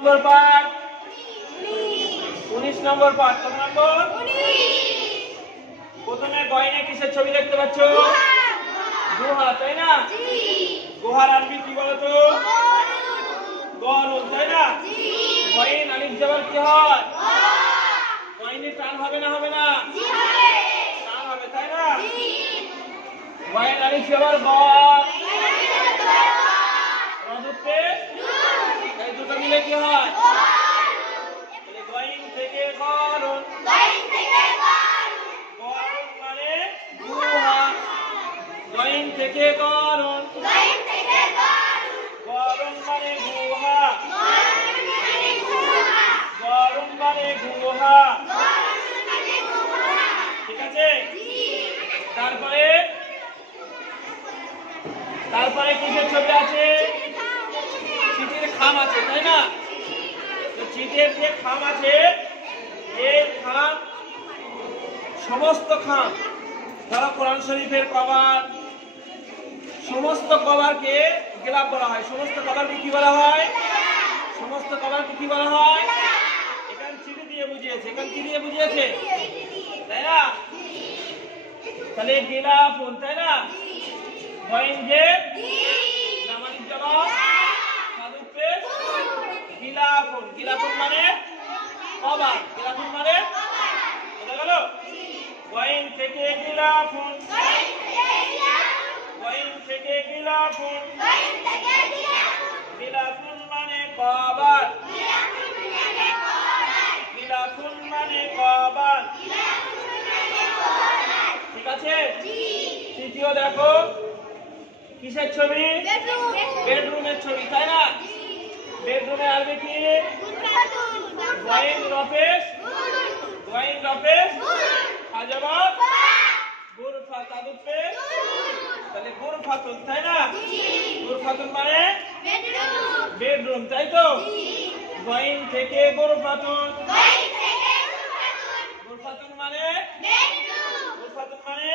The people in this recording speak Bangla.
নম্বর পাঠ। উনিশ। নম্বর পাঠ কত নম্বর? প্রথমে গয়নে কিসের ছবি দেখতে পাচ্ছ? গুহা। তাই না? গুহার আরবি কি বলতো? গরুন তাই না? গয়ন আলিফ জবর কি হয়? গয়নে টান হবে না হবে না? টান হবে। তাই না? গয়ন আলিফ জবর গ রজতে দুটো মিলে কি হয়? থেকে মানে গুহা থেকে মানে গুহা মানে গুহা ঠিক আছে? তারপরে তারপরে কিসের ছবি আছে? খাম আছে, তাই না? তো চিঠির যে খাম আছে এই খাম, সমস্ত খাম, ধরো কোরআন শরীফের কভার, সমস্ত কভারকে গেলাপ বলা হয়। সমস্ত কভারকে কি বলা হয়? সমস্ত কভারকে কি বলা হয়? এখানে চিঠি দিয়ে বুঝিয়েছে, এখানে কি দিয়ে বুঝিয়েছে? তাই না? তাহলে গিলাফুন তাই না? গয়েঞ্জে গিলাফুন মানে? কভার গিলাফুন মানে? বোঝা গেল? গয়েন থেকে গিলাফুন গয়েন থেকে গিলাফুন গিলাফুন মানে কভার গিলাফুন মানে কভার ঠিক আছে? তৃতীয় দেখো। কিসের ছবি? বেডরুমের ছবি তাই না? বেডরুমে আসবে কি? গোয়েন রফেস গোয়েন রফেস হাজামাত গুরফা তাদুফে তাহলে গুরফাতুন তাই না? গুরফাতুন মানে? বেডরুম তাই তো? গোয়েন থেকে গুরফাতুন গোয়েন থেকে গুরফাতুন মানে? বেডরুম গুরফাতুন মানে?